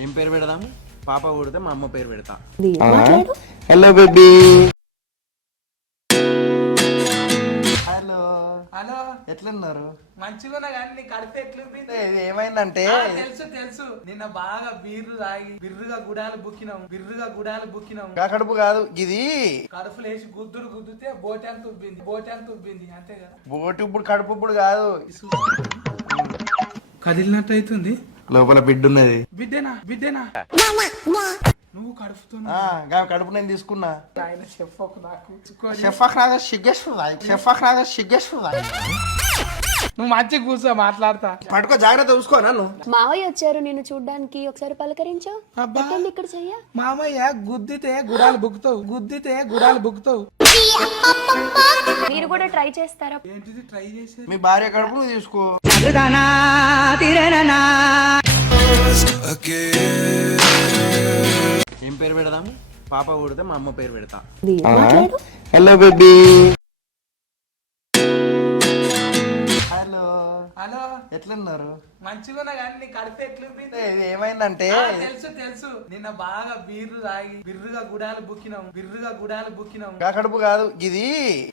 ఏం పేరు పెడదాము? పాప పుడితే మా అమ్మ పేరు పెడతా. Hello baby. హలో హలో, ఎట్లున్నారు? మంచిగా కానీ నీ కడితే ఎట్లుంది? ఇది ఏమైందంటే తెలుసు తెలుసు, నిన్న బాగా బీర్లు తాగి బిర్రుగా గుడాలు బుక్కినాం. కడుపు కాదు ఇది, కడుపులు వేసి గుద్దితే బోటెంత ఉబ్బింది అంతే కదా. బోటు ఇప్పుడు కడుపు ఇప్పుడు కాదు, కదిలినట్టు అవుతుంది. లోపల బిడ్డ ఉన్నది. బిడ్డేనా నువ్వు కడుపుతున్నా? కడుపు నేను తీసుకున్నా. ఆయన చెప్పకు నాకు. నువ్వు మంచిగా కూర్చో, మాట్లాడతా. పట్టుకో, జాగ్రత్త చూసుకో. నన్ను మావయ్య వచ్చారు నిన్ను చూడ్డానికి, ఒకసారి పలకరించు. అబ్బా, ఎక్కండి, ఇక్కడ చెయ్య. మామయ్య గుద్దితే గుడాలు బుక్కుతావు. మీరు కూడా ట్రై చేస్తారా? ఏంటిది ట్రై చేసేది? మీ భార్య కడుపు నువ్వు తీసుకో. ఏం పేరు పెడదాము? పాప పుడితే మా అమ్మ పేరు పెడతా. Hello baby. హలో హలో, ఎట్లున్నారు? మంచిగా కానీ నీ కడితే ఎట్లుంది? ఇది ఏమైందంటే తెలుసు, నిన్న బాగా బీర్లు తాగి బిర్రుగా గుడాలు బుక్కినాం. కడుపు కాదు ఇది,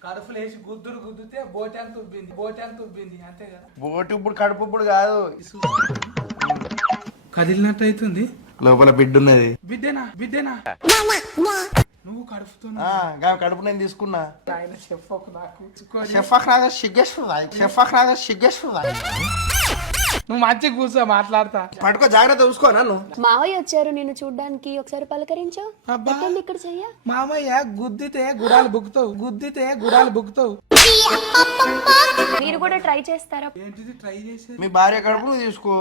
కడుపులు వేసి గుద్దితే బోటెంత ఉబ్బింది అంతే కదా. బోటు ఇప్పుడు కడుపు ఇప్పుడు కాదు, కదిలినట్టు అవుతుంది. లోపల బిడ్డ ఉన్నది. బిడ్డేనా నువ్వు కడుపుతున్నా? కడుపు నేను తీసుకున్నా. ఆయన చెప్పకు నాకు. నువ్వు మంచిగా కూర్చో, మాట్లాడతా. పట్టుకో, జాగ్రత్త చూసుకో. నన్ను మావయ్య వచ్చారు నిన్ను చూడ్డానికి, ఒకసారి పలకరించు. అబ్బా, ఎక్కండి, ఇక్కడ చెయ్య. మామయ్య గుద్దితే గుడాలు బుక్కుతావు. మీరు కూడా ట్రై చేస్తారా? ఏంటిది ట్రై చేసేది? మీ భార్య కడుపు నువ్వు తీసుకో.